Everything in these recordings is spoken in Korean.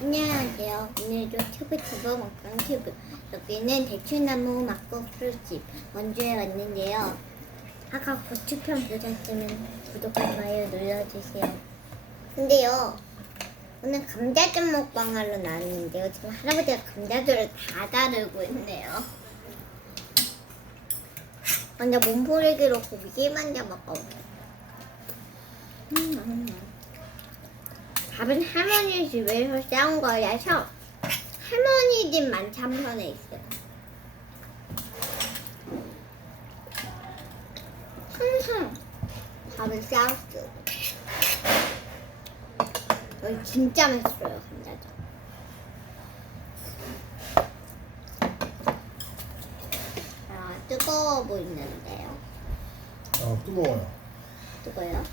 안녕하세요. 오늘도 튜브 튜브 먹방 튜브 여기는 대추나무 막국수집 원주에 왔는데요. 아까 고추편 보셨으면 구독과 좋아요 눌러주세요. 근데요 오늘 감자전 먹방하러 나왔는데요. 지금 할아버지가 감자전을 다 다르고 있네요. 먼저 몸보리기로 고기 먼저 먹어볼게요. 음, 음, 음. 밥은 할머니 집에서 싸운 거라서 할머니 집 만찬편에 있어요. 항상 밥을 싸웠어요. 여기 진짜 맛있어요, 감자전. 아, 뜨거워 보이는데요. 아 뜨거워요. 뜨거워요?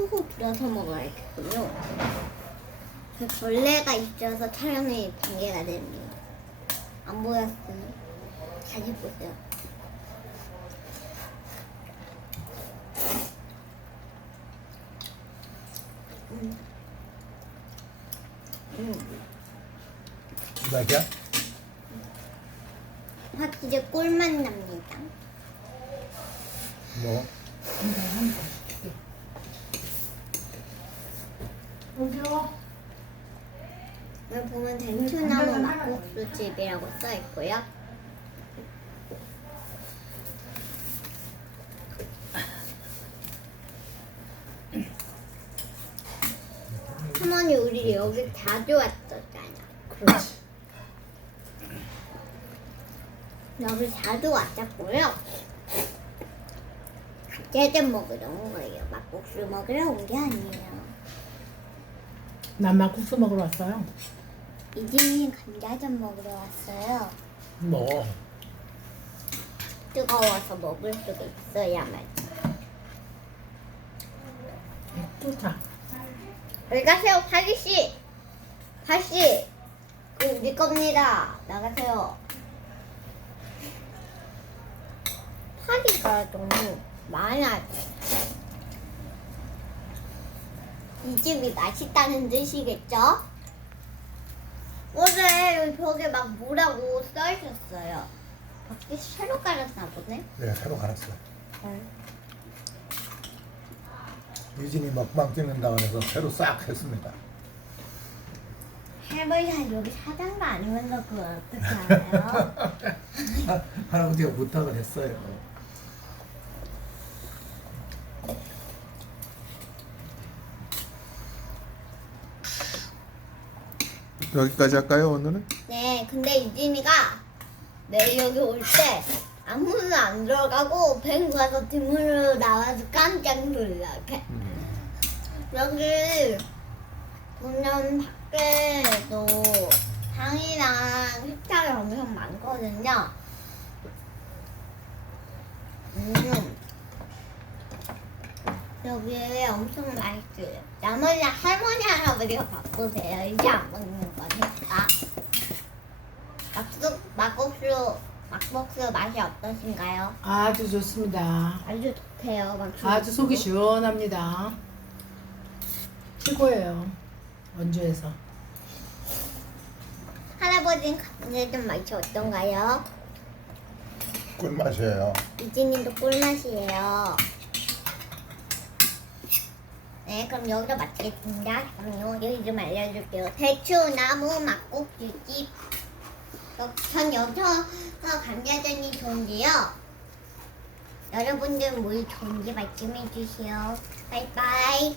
후후 불어서 먹어야겠군요. 그 벌레가 있어서 촬영이 방해가 됩니다. 안 보였으니 다시 보세요. 음. 음. 맛이야? 확실히 꿀맛 납니다. 뭐? 여기 보면 대추나무 막국수 집이라고 써 있고요. 할머니 우리 여기 자주 왔었잖아. 그렇지. 여기 자주 왔었고요. 감자전 먹으러 온 거예요. 막국수 먹으러 온 게 아니에요. 난 막국수 먹으러 왔어요. 이진이 감자전 먹으러 왔어요. 뭐? 뜨거워서 먹을 수가 있어야만. 좋다. 여기 가세요, 파리 씨. 파리 씨, 그 우리 겁니다. 나가세요. 파리가 너무 많아. 이 집이 맛있다는 뜻이겠죠? 어제 여기 벽에 막 뭐라고 써 있었어요. 밖에 새로 깔았나 보네. 내가 새로 갈았어. 유진이 먹방 찍는다고 해서 새로 싹 했습니다. 할머니가 여기 사장도 아니면서 그걸 어떻게 알아요? 할아버지가 부탁을 했어요. 여기까지 할까요 오늘은? 네, 근데 이진이가 매일 여기 올 때 아무도 안 들어가고 뱅 가서 뒷문으로 나와서 깜짝 놀라게. 여기 보면 밖에도 방이랑 식탁이 엄청 많거든요. 음. 여기 엄청 맛있어요. 나머지 할머니 할아버지가 바꾸세요. 이제 안 먹는 거니까. 막국 막국수 막국수 맛이 어떠신가요? 아주 좋습니다. 아주 좋대요. 막국수. 아주 속이 시원합니다. 최고예요. 원주에서. 할아버지는 감자전 맛이 어떤가요? 꿀맛이에요. 이진님도 꿀맛이에요. 네, 그럼 여기서 마치겠습니다. 잠깐만요. 여기 좀 알려줄게요. 대추나무 막국수집. 여- 전 여기서 감자전이 좋은데요. 여러분들 뭘 좋은지 말씀해 주세요. 바이바이.